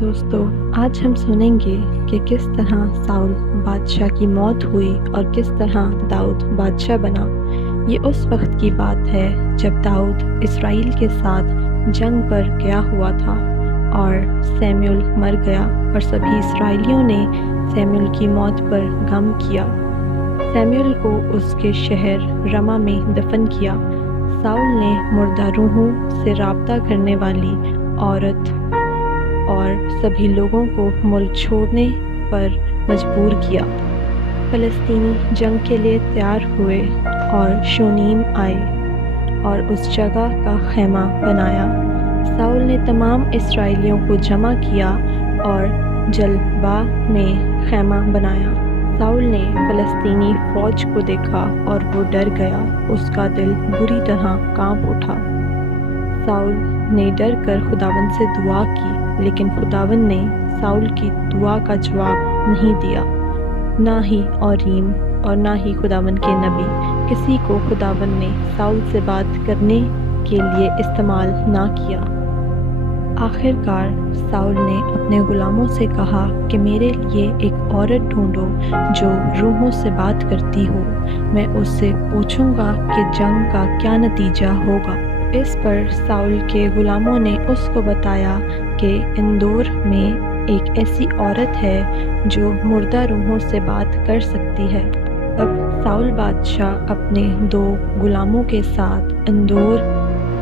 دوستو آج ہم سنیں گے کہ کس طرح ساؤل بادشاہ کی موت ہوئی اور کس طرح داؤد بادشاہ بنا۔ یہ اس وقت کی بات ہے جب داؤد اسرائیل کے ساتھ جنگ پر گیا ہوا تھا اور سیموئیل مر گیا اور سبھی اسرائیلیوں نے سیموئیل کی موت پر غم کیا۔ سیموئیل کو اس کے شہر رما میں دفن کیا۔ ساؤل نے مردہ روحوں سے رابطہ کرنے والی عورت اور سبھی لوگوں کو ملک چھوڑنے پر مجبور کیا۔ فلسطینی جنگ کے لیے تیار ہوئے اور شونیم آئے اور اس جگہ کا خیمہ بنایا۔ ساؤل نے تمام اسرائیلیوں کو جمع کیا اور جلبا میں خیمہ بنایا۔ ساؤل نے فلسطینی فوج کو دیکھا اور وہ ڈر گیا، اس کا دل بری طرح کانپ اٹھا۔ ساؤل نے ڈر کر خداوند سے دعا کی، لیکن خداوند نے ساؤل کی دعا کا جواب نہیں دیا۔ نہ ہی اوریم اور نہ ہی خداوند کے نبی کسی کو خداوند نے ساؤل سے بات کرنے کے لیے استعمال نہ کیا۔ آخر کار ساؤل نے اپنے غلاموں سے کہا کہ میرے لیے ایک عورت ڈھونڈو جو روحوں سے بات کرتی ہو، میں اس سے پوچھوں گا کہ جنگ کا کیا نتیجہ ہوگا۔ اس پر ساؤل کے غلاموں نے اس کو بتایا کہ اندور میں ایک ایسی عورت ہے جو مردہ روحوں سے بات کر سکتی ہے۔ تب ساؤل بادشاہ اپنے 2 غلاموں کے ساتھ اندور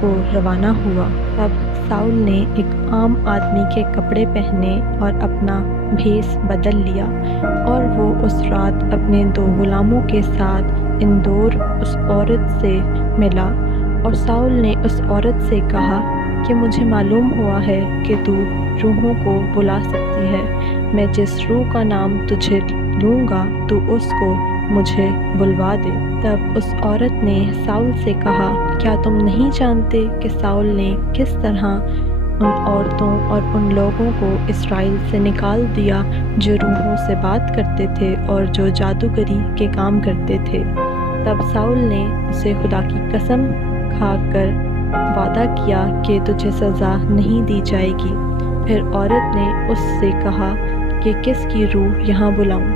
کو روانہ ہوا۔ تب ساؤل نے ایک عام آدمی کے کپڑے پہنے اور اپنا بھیس بدل لیا، اور وہ اس رات اپنے 2 غلاموں کے ساتھ اندور اس عورت سے ملا۔ اور ساؤل نے اس عورت سے کہا کہ مجھے معلوم ہوا ہے کہ تو روحوں کو بلا سکتی ہے، میں جس روح کا نام تجھے دوں گا تو اس کو مجھے بلوا دے۔ تب اس عورت نے ساؤل سے کہا، کیا تم نہیں جانتے کہ ساؤل نے کس طرح ان عورتوں اور ان لوگوں کو اسرائیل سے نکال دیا جو روحوں سے بات کرتے تھے اور جو جادوگری کے کام کرتے تھے؟ تب ساؤل نے اسے خدا کی قسم کھا کر وعدہ کیا کہ تجھے سزا نہیں دی جائے گی۔ پھر عورت نے اس سے کہا کہ کس کی روح یہاں بلاؤں؟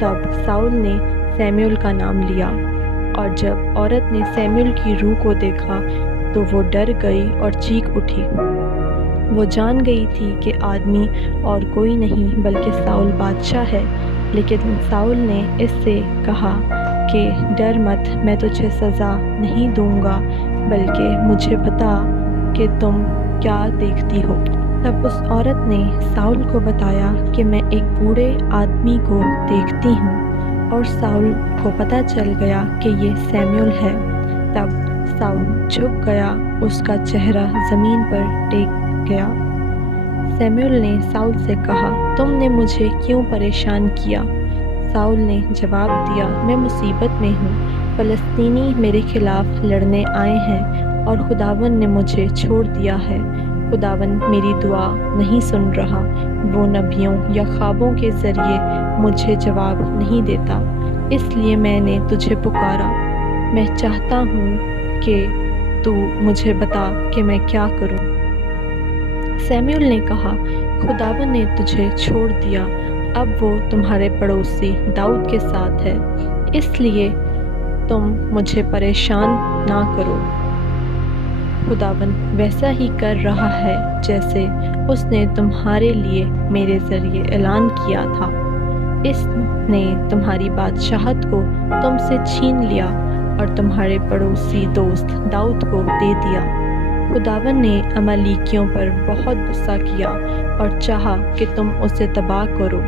تب ساؤل نے سیموئیل کا نام لیا، اور جب عورت نے سیموئیل کی روح کو دیکھا تو وہ ڈر گئی اور چیخ اٹھی۔ وہ جان گئی تھی کہ آدمی اور کوئی نہیں بلکہ ساؤل بادشاہ ہے، لیکن ساؤل نے اس سے کہا کہ ڈر مت، میں تجھے سزا نہیں دوں گا، بلکہ مجھے بتا کہ تم کیا دیکھتی ہو۔ تب اس عورت نے ساؤل کو بتایا کہ میں ایک بوڑھے آدمی کو دیکھتی ہوں، اور ساؤل کو پتہ چل گیا کہ یہ سیموئیل ہے۔ تب ساؤل جھک گیا، اس کا چہرہ زمین پر ٹیک گیا۔ سیموئیل نے ساؤل سے کہا، تم نے مجھے کیوں پریشان کیا؟ ساؤل نے جواب دیا، میں مصیبت میں ہوں، فلسطینی میرے خلاف لڑنے آئے ہیں اور خداوند نے مجھے چھوڑ دیا ہے۔ خداوند میری دعا نہیں سن رہا، وہ نبیوں یا خوابوں کے ذریعے مجھے جواب نہیں دیتا، اس لیے میں نے تجھے پکارا۔ میں چاہتا ہوں کہ تو مجھے بتا کہ میں کیا کروں۔ سیموئیل نے کہا، خداوند نے تجھے چھوڑ دیا، اب وہ تمہارے پڑوسی داؤد کے ساتھ ہے، اس لیے تم مجھے پریشان نہ کرو۔ خداوند ویسا ہی کر رہا ہے جیسے اس نے تمہارے لیے میرے ذریعے اعلان کیا تھا۔ اس نے تمہاری بادشاہت کو تم سے چھین لیا اور تمہارے پڑوسی دوست داؤد کو دے دیا۔ خداوند نے عمالیکیوں پر بہت غصہ کیا اور چاہا کہ تم اسے تباہ کرو،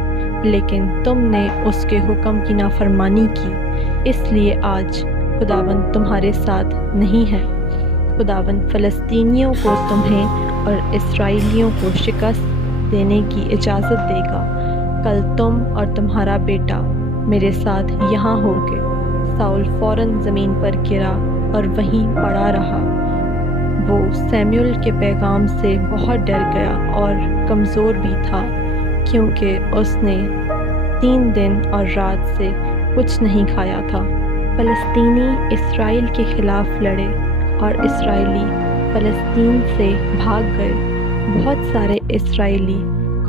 لیکن تم نے اس کے حکم کی نافرمانی کی، اس لیے آج خداوند تمہارے ساتھ نہیں ہے۔ خداوند فلسطینیوں کو تمہیں اور اسرائیلیوں کو شکست دینے کی اجازت دے گا۔ کل تم اور تمہارا بیٹا میرے ساتھ یہاں ہوگے۔ ساؤل فوراً زمین پر گرا اور وہیں پڑا رہا۔ وہ سیموئیل کے پیغام سے بہت ڈر گیا اور کمزور بھی تھا، کیونکہ اس نے 3 دن اور رات سے کچھ نہیں کھایا تھا۔ فلسطینی اسرائیل کے خلاف لڑے اور اسرائیلی فلسطین سے بھاگ گئے۔ بہت سارے اسرائیلی